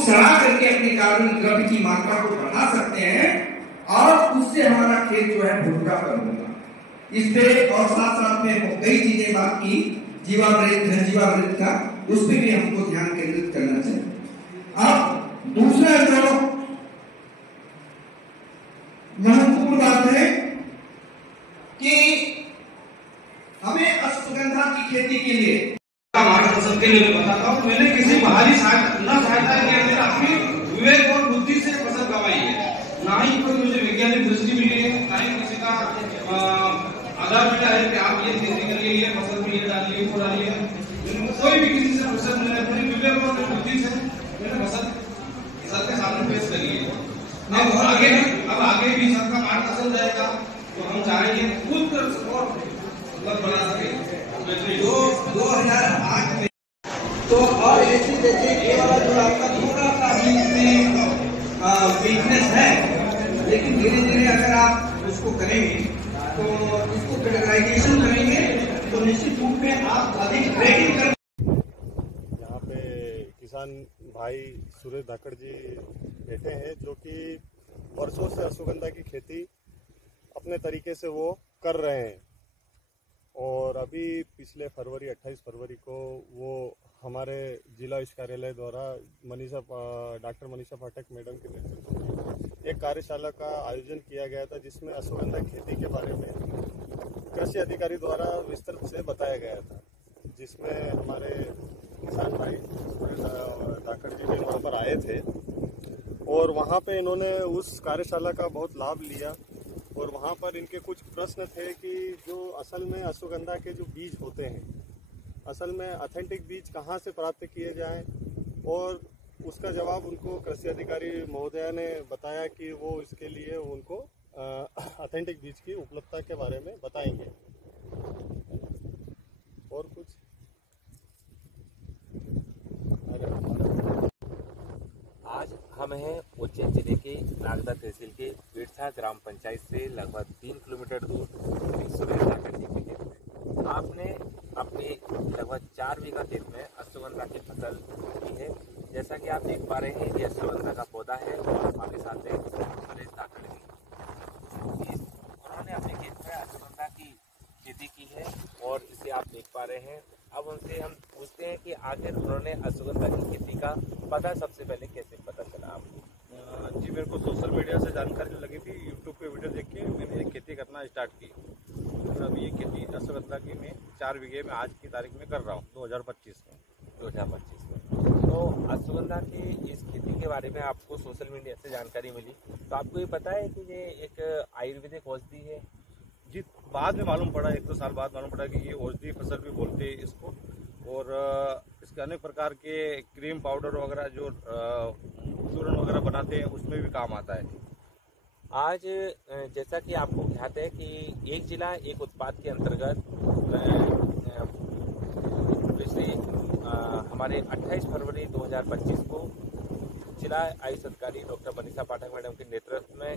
सड़ा करके अपने कार्बन द्रव्य की मात्रा को बढ़ा सकते हैं और उससे हमारा खेत जो है भुट्टा पर होगा। इस पे और साथ में कई चीजें बात की, जीवामृत, घनजीवामृत का, उस पर भी हमको ध्यान केंद्रित करना चाहिए। अब दूसरा जो महत्वपूर्ण बात है कि हमें अश्वगंधा की खेती के लिए सबके लिए बताता हूँ, मैंने किसी बाहरी सहायता के अपनी विवेक और बुद्धि से फसल कमाई है, ना ही कोई मुझे वैज्ञानिक दृष्टि मिली है, ना ही किसी का आधार मिला है कि आप ये खेती करिए, ये फसल में ये डालिए, वो डालिए। कोई भी किसी से फसल मैंने अपने विवेक और बुद्धि से मैंने फसल सबके सामने पेश करी है। अब आगे भी सबका मार्गदर्शन रहेगा तो हम चाहेंगे खुद और बना सके। 2008 में तो और ऐसे जैसे ये वाला जो आपका थोड़ा सा भी वीकनेस है, लेकिन धीरे धीरे अगर आप उसको करेंगे तो इसको कैटेगराइजेशन करेंगे तो निश्चित रूप में आप अधिक ट्रेडिंग कर। यहाँ पे किसान भाई सुरेश धाकड़ जी बैठे हैं जो कि वर्षों से अश्वगंधा की खेती अपने तरीके से वो कर रहे हैं और अभी पिछले 28 फरवरी को वो हमारे जिला इस कार्यालय द्वारा डॉक्टर मनीषा पाठक मैडम के नेतृत्व में एक कार्यशाला का आयोजन किया गया था, जिसमें अश्वगंधा खेती के बारे में कृषि अधिकारी द्वारा विस्तृत से बताया गया था, जिसमें हमारे किसान भाई धाकड़ जी भी वहाँ पर आए थे और वहाँ पे इन्होंने उस कार्यशाला का बहुत लाभ लिया और वहाँ पर इनके कुछ प्रश्न थे कि जो असल में अश्वगंधा के जो बीज होते हैं, असल में ऑथेंटिक बीज कहाँ से प्राप्त किए जाएं, और उसका जवाब उनको कृषि अधिकारी महोदया ने बताया कि वो इसके लिए उनको ऑथेंटिक बीज की उपलब्धता के बारे में बताएंगे। और कुछ आज हम हैं उज्जैन जिले के नागदा तहसील के बिरसा ग्राम पंचायत से लगभग 3 किलोमीटर दूर सुरेश धाकड़ जी के खेत में। आपने अपने लगभग 4 बीघा खेत में अश्वगंधा की फसल की है। जैसा कि आप देख पा रहे हैं ये अश्वगंधा का पौधा है और हमारे साथ है सुरेश धाकड़ जी। उन्होंने अपने खेत में अश्वगंधा की खेती की है और इसे आप देख पा रहे हैं। अब उनसे हम पूछते हैं कि आखिर उन्होंने अश्वगंधा की खेती का पता सबसे पहले कैसे पता चला आपको? जी, मेरे को सोशल मीडिया से जानकारी लगी थी, यूट्यूब पे वीडियो देख के मैंने ये खेती करना स्टार्ट की और अभी ये खेती अश्वगंधा की मैं 4 बीघे में आज की तारीख में कर रहा हूँ 2025 में। तो अश्वगंधा की इस खेती के बारे में आपको सोशल मीडिया से जानकारी मिली, तो आपको ये पता है कि ये एक आयुर्वेदिक औषधि है? जी, बाद में मालूम पड़ा, 1-2 साल बाद मालूम पड़ा कि ये औषधि फसल भी बोलते हैं इसको, और इसके अनेक प्रकार के क्रीम पाउडर वगैरह जो चूर्ण वगैरह बनाते हैं उसमें भी काम आता है। आज जैसा कि आपको ज्ञात है कि एक जिला एक उत्पाद के अंतर्गत पिछले हमारे 28 फरवरी 2025 को जिला आयुष अधिकारी डॉक्टर मनीषा पाठक मैडम के नेतृत्व में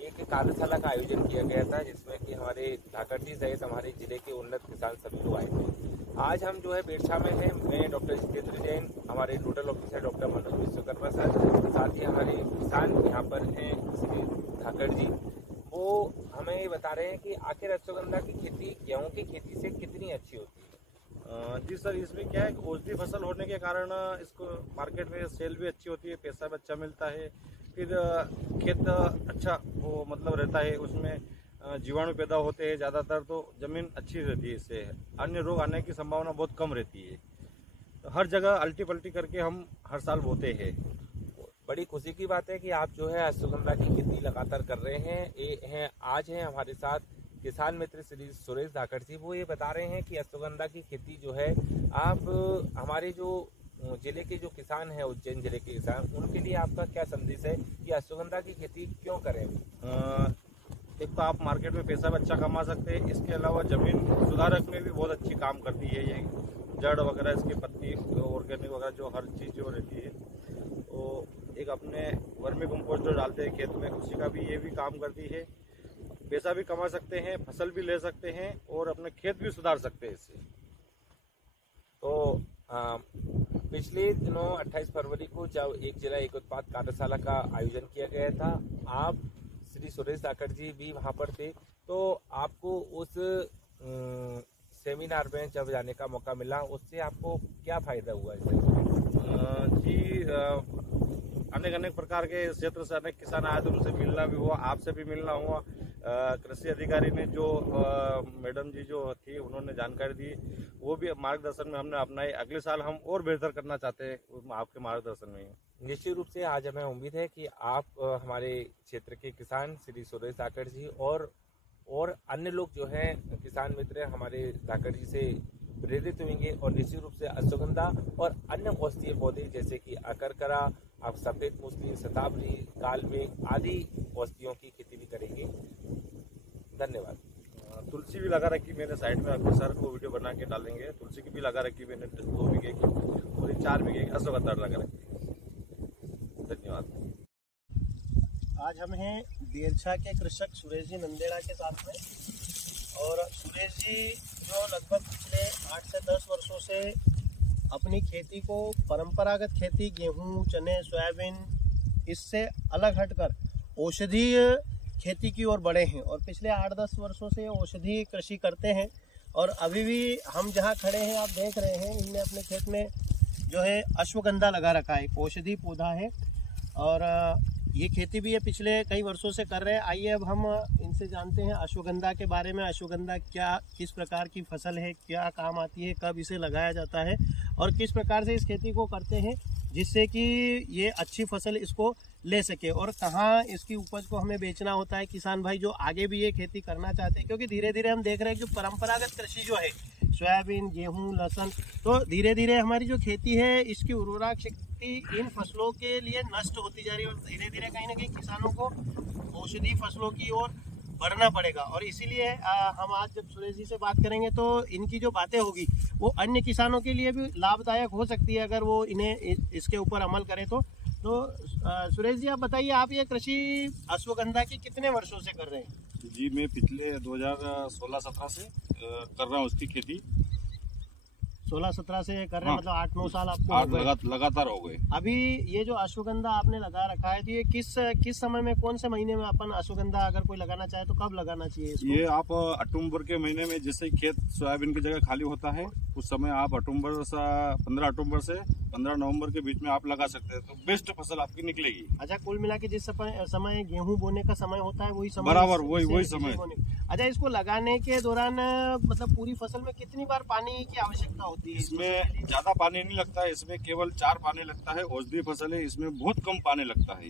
एक कार्यशाला का आयोजन किया गया था, जिसमें कि हमारे धाकड़ जी सहित हमारे जिले के उन्नत किसान सभी लोग आए थे। आज हम जो है बिरसा में हैं, मैं डॉक्टर जितेंद्र जैन, हमारे nodal officer doctor Manoj Vishwakarma sir, साथ ही हमारे किसान यहाँ पर हैं श्री धाकड़ जी। वो हमें बता रहे हैं कि आखिर अश्वगंधा की खेती गेहूँ की खेती से कितनी अच्छी होती है। जी सर, इसमें क्या है, औषधि फसल होने के कारण इसको मार्केट में सेल भी अच्छी होती है, पैसा भी अच्छा मिलता है, फिर खेत अच्छा वो मतलब रहता है, उसमें जीवाणु पैदा होते हैं ज़्यादातर, तो ज़मीन अच्छी रहती है, इससे अन्य रोग आने की संभावना बहुत कम रहती है। तो हर जगह अल्टी पल्टी करके हम हर साल बोते हैं। बड़ी खुशी की बात है कि आप जो है अश्वगंधा की खेती लगातार कर रहे हैं। ये हैं आज हैं हमारे साथ किसान मित्र श्री सुरेश धाकड़ जी, वो ये बता रहे हैं कि अश्वगंधा की खेती जो है, आप हमारे जो जिले के जो किसान हैं, उज्जैन जिले के किसान, उनके लिए आपका क्या संदेश है कि अश्वगंधा की खेती क्यों करें? एक तो आप मार्केट में पैसा भी अच्छा कमा सकते हैं, इसके अलावा जमीन सुधारक में भी बहुत अच्छी काम करती है ये जड़ वगैरह, इसकी पत्ती ऑर्गेनिक वगैरह जो हर चीज़ जो रहती है, तो एक अपने वर्मी कंपोस्ट जो डालते हैं खेत में, उसी का भी ये भी काम करती है। पैसा भी कमा सकते हैं, फसल भी ले सकते हैं और अपने खेत भी सुधार सकते हैं इससे। तो पिछले दिनों 28 फरवरी को जब एक जिला एक उत्पाद कार्यशाला का आयोजन किया गया था, आप श्री सुरेश धाकड़ जी भी वहां पर थे, तो आपको उस सेमिनार में जब जाने का मौका मिला, उससे आपको क्या फायदा हुआ जी, अनेक प्रकार के क्षेत्र से अनेक किसान आए, तो उनसे मिलना भी हुआ, आपसे भी मिलना हुआ। कृषि अधिकारी ने जो मैडम जी जो थी, उन्होंने जानकारी दी, वो भी मार्गदर्शन में हमने अपनाई। अगले साल हम और बेहतर करना चाहते हैं आपके मार्गदर्शन में। निश्चित रूप से आज हमें उम्मीद है कि आप हमारे क्षेत्र के किसान श्री सुरेश धाकड़ जी और अन्य लोग जो हैं किसान मित्र हमारे धाकड़ जी से प्रेरित होंगे और निश्चित रूप से अश्वगंधा और अन्य औषधीय पौधे जैसे कि अकरकरा, आप सफेद मूसली, शतावरी, कालमेघ आदि औषधियों की खेती भी करेंगे। धन्यवाद। तुलसी भी लगा रखी मैंने साइड में, आपके सर को वीडियो बना के डालेंगे। तुलसी की भी लगा रखी मैंने 2 बीघे की और 4 बीघे की अश्वगंधा लगा रखी। धन्यवाद। आज हम हैं देरछा के कृषक सुरेश जी नंदेड़ा के साथ में, और सुरेश जी जो लगभग पिछले 8 से 10 वर्षों से अपनी खेती को परंपरागत खेती, गेहूं, चने, सोयाबीन, इससे अलग हटकर औषधीय खेती की ओर बढ़े हैं, और पिछले 8-10 वर्षों से औषधीय कृषि करते हैं। और अभी भी हम जहां खड़े हैं आप देख रहे हैं, इनने अपने खेत में जो है अश्वगंधा लगा रखा है, एक औषधीय पौधा है, और ये खेती भी ये पिछले कई वर्षों से कर रहे हैं। आइए अब हम इनसे जानते हैं अश्वगंधा के बारे में। अश्वगंधा किस प्रकार की फसल है, क्या काम आती है, कब इसे लगाया जाता है और किस प्रकार से इस खेती को करते हैं जिससे कि ये अच्छी फसल इसको ले सके, और कहाँ इसकी उपज को हमें बेचना होता है। किसान भाई जो आगे भी ये खेती करना चाहते हैं, क्योंकि धीरे धीरे हम देख रहे हैं जो परंपरागत कृषि जो है, सोयाबीन, गेहूं, लहसुन, तो धीरे धीरे हमारी जो खेती है इसकी उर्वरक शक्ति इन फसलों के लिए नष्ट होती जा रही है, और धीरे धीरे कहीं ना कहीं किसानों को औषधि फसलों की ओर बढ़ना पड़ेगा। और इसीलिए हम आज जब सुरेश जी से बात करेंगे तो इनकी जो बातें होगी वो अन्य किसानों के लिए भी लाभदायक हो सकती है, अगर वो इन्हें इसके ऊपर अमल करें तो। सुरेश जी आप बताइए, आप ये कृषि अश्वगंधा की कितने वर्षों से कर रहे हैं? जी, मैं पिछले 2016-17 से कर रहा हूँ उसकी खेती। 16-17 से कर रहे हैं, मतलब 8-9 साल आपको लगातार हो गए। अभी ये जो अश्वगंधा आपने लगा रखा है, तो ये किस समय में, कौन से महीने में अपन अश्वगंधा अगर कोई लगाना चाहे तो कब लगाना चाहिए इसको? ये आप अक्टूबर के महीने में, जैसे ही खेत सोयाबीन की जगह खाली होता है, उस समय आप 15 अक्टूबर से 15 नवंबर के बीच में आप लगा सकते हैं, तो बेस्ट फसल आपकी निकलेगी। अच्छा, कुल मिला के जिस समय गेहूं बोने का समय होता है वही समय, बराबर वही समय। अच्छा, इसको लगाने के दौरान मतलब पूरी फसल में कितनी बार पानी की आवश्यकता होती है? इसमें ज्यादा पानी नहीं लगता है, इसमें केवल 4 पानी लगता है। औषधीय फसल है, इसमें बहुत कम पानी लगता है।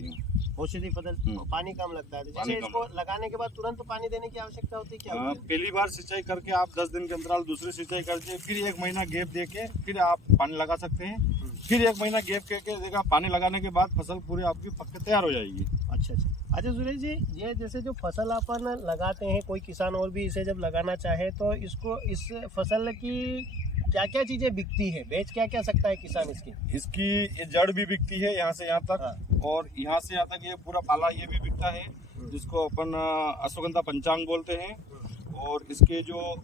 औषधि फसल पानी कम लगता है, जैसे इसको लगाने के बाद तुरंत पानी देने की आवश्यकता होती है क्या? पहली बार सिंचाई करके आप 10 दिन के अंतराल दूसरी सिंचाई करके फिर 1 महीना गैप देके फिर आप पानी लगा सकते हैं। फिर 1 महीना गैप करके देखा, पानी लगाने के बाद फसल पूरी आपकी पक के तैयार हो जाएगी। अच्छा। अच्छा सुरेश जी, ये जैसे जो फसल अपन लगाते हैं, कोई किसान और भी इसे जब लगाना चाहे तो इसको, इस फसल की क्या क्या चीजें बिकती है, बेच क्या सकता है किसान इसकी ये जड़ भी बिकती है यहाँ से यहाँ तक। हाँ। और यहाँ से यहाँ तक ये पूरा पाला ये भी बिकता है, जिसको अपन अश्वगंधा पंचांग बोलते हैं। और इसके जो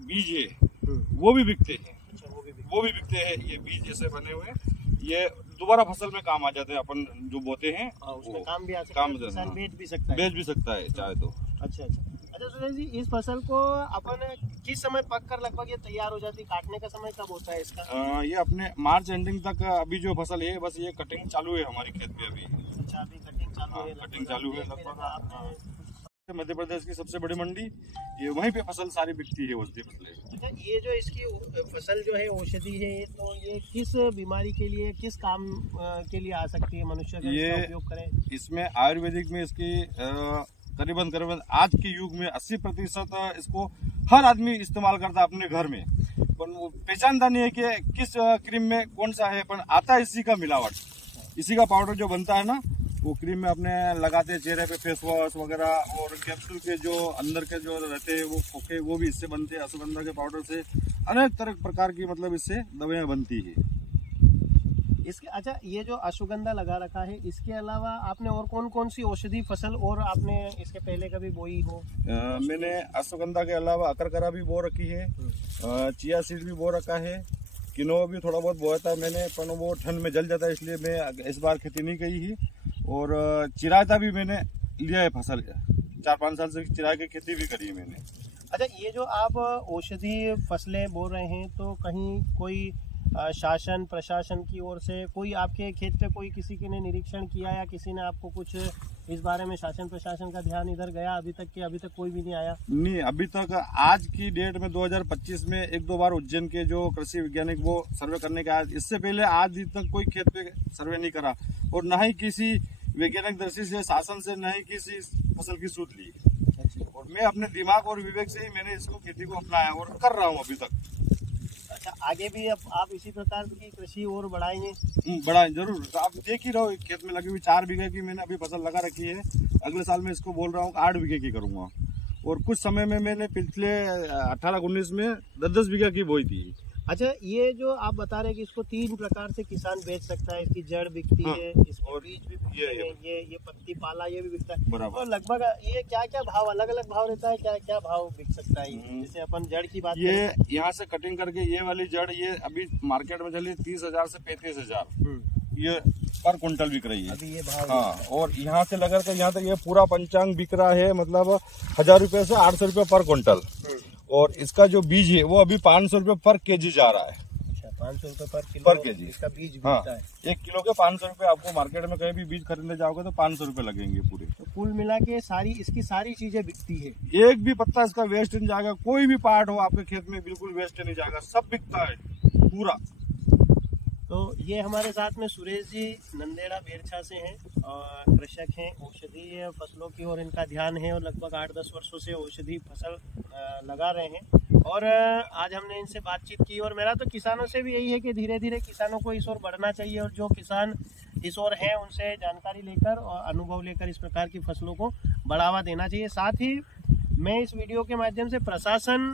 बीज है वो भी बिकते हैं। अच्छा, वो भी बिकते हैं। ये बीज जैसे बने हुए ये दोबारा फसल में काम आ जाते हैं, अपन जो बोते हैं उसमें काम भी आ सकता है, किसान बेच भी सकता है चाहे तो। अच्छा। अच्छा सुरेश जी, इस फसल को अपन किस समय पककर लगभग ये तैयार हो जाती है, काटने का समय कब होता है इसका? ये अपने मार्च एंडिंग तक अभी जो फसल है, बस ये कटिंग चालू है हमारी खेत में अभी। अच्छा, अभी कटिंग चालू है लगभग। मध्य प्रदेश की सबसे बड़ी मंडी, ये वहीं पे फसल सारी बिकती है, औषधि फसलें। अच्छा, ये जो इसकी फसल जो है औषधि है, तो ये किस बीमारी के लिए, किस काम के लिए आ सकती है मनुष्य का इसका उपयोग करें? इसमें आयुर्वेदिक में इसकी करीबन आज के युग में 80% इसको हर आदमी इस्तेमाल करता है अपने घर में, पर वो पहचानता नहीं है कि किस क्रीम में कौन सा है, पर आता है इसी का मिलावट, इसी का पाउडर जो बनता है ना, वो क्रीम में अपने लगाते हैं चेहरे पे, फेस वॉश वगैरह, और कैप्सूल के जो अंदर के जो रहते हैं वो खोखे वो भी इससे बनते हैं। अश्वगंधा के पाउडर से अनेक तरह प्रकार की मतलब इससे दवाइयाँ बनती है। इसके अच्छा, ये जो अश्वगंधा लगा रखा है, इसके अलावा आपने और कौन कौन सी औषधि फसल और आपने इसके पहले कभी बोई हो? मैंने अश्वगंधा के अलावा अकरकरा भी बो रखी है, चिया सीड भी बो रखा है, किनोआ भी थोड़ा बहुत बोया था मैंने, पर वो ठंड में जल जाता है इसलिए मैं इस बार खेती नहीं की है। और चिरायता भी मैंने लिया है फसल, 4-5 साल से चिराय की खेती भी करी है मैंने। अच्छा, ये जो आप औषधि फसलें बो रहे हैं, तो कहीं कोई शासन प्रशासन की ओर से कोई आपके खेत पे कोई किसी के ने निरीक्षण किया, या किसी ने आपको कुछ इस बारे में शासन प्रशासन का ध्यान इधर गया अभी तक कोई भी नहीं आया? नहीं, अभी तक आज की डेट में 2025 में 1-2 बार उज्जैन के जो कृषि वैज्ञानिक वो सर्वे करने के आए, इससे पहले आज तक कोई खेत पे सर्वे नहीं करा, और न ही किसी वैज्ञानिक दृष्टि से शासन से न ही किसी फसल की सूद ली। और मैं अपने दिमाग और विवेक से ही मैंने इसको खेती को अपनाया और कर रहा हूँ अभी तक। अच्छा, आगे भी अब आप इसी प्रकार की कृषि और बढ़ाएंगे? बढ़ाएं जरूर। तो आप देख ही रहो, खेत में लगी हुई 4 बीघे की मैंने अभी फसल लगा रखी है। अगले साल में इसको बोल रहा हूँ 8 बीघे की करूंगा, और कुछ समय में मैंने पिछले 18-19 में 10-10 बीघा की बोई थी। अच्छा, ये जो आप बता रहे हैं कि इसको 3 प्रकार से किसान बेच सकता है, इसकी जड़ बिकती है, इसको बीज भी बिकते हैं, ये पत्ती पाला ये भी बिकता है, बराबर। तो लगभग ये क्या भाव, अलग अलग भाव रहता है, क्या भाव बिक सकता है? जैसे अपन जड़ की बात ये यहाँ से कटिंग करके ये वाली जड़ ये अभी मार्केट में चली 30,000 से 35,000 ये पर कुंटल बिक रही है अभी ये भाव। हाँ, और यहाँ से लगा कर यहाँ तक ये पूरा पंचांग बिक रहा है, मतलब 1000 रुपए से 800 रुपए पर कुंटल। और इसका जो बीज है वो अभी 500 रुपए पर केजी जा रहा है। अच्छा, 500 रुपए पर केजी इसका बीज हाँ, बिकता है। 1 किलो के 500 रुपए। आपको मार्केट में कहीं भी बीज खरीदने जाओगे तो 500 रुपए लगेंगे पूरे। तो कुल मिला के इसकी सारी चीजें बिकती है, एक भी पत्ता इसका वेस्ट नहीं जाएगा, कोई भी पार्ट हो आपके खेत में बिल्कुल वेस्ट नहीं जाएगा, सब बिकता है पूरा। तो ये हमारे साथ में सुरेश जी नंदेड़ा बेरछा से हैं, और कृषक हैं, औषधीय फसलों की और इनका ध्यान है, और लगभग 8-10 वर्षों से औषधि फसल लगा रहे हैं। और आज हमने इनसे बातचीत की, और मेरा तो किसानों से भी यही है कि धीरे धीरे किसानों को इस ओर बढ़ना चाहिए, और जो किसान इस ओर हैं उनसे जानकारी लेकर और अनुभव लेकर इस प्रकार की फसलों को बढ़ावा देना चाहिए। साथ ही मैं इस वीडियो के माध्यम से प्रशासन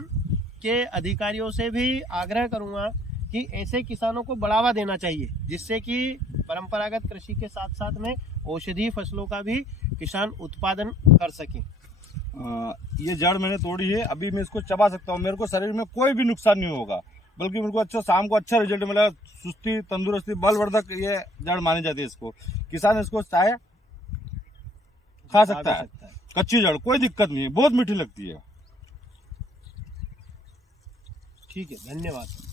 के अधिकारियों से भी आग्रह करूँगा कि ऐसे किसानों को बढ़ावा देना चाहिए, जिससे कि परंपरागत कृषि के साथ साथ में औषधीय फसलों का भी किसान उत्पादन कर सके। ये जड़ मैंने तोड़ी है, अभी मैं इसको चबा सकता हूँ, मेरे को शरीर में कोई भी नुकसान नहीं होगा, बल्कि मेरे को अच्छा शाम को अच्छा रिजल्ट मिला। सुस्ती, तंदुरुस्ती, बलवर्धक ये जड़ मानी जाती है। इसको किसान इसको चाहे खा सकता है, कच्ची जड़ कोई दिक्कत नहीं है, बहुत मीठी लगती है। ठीक है, धन्यवाद।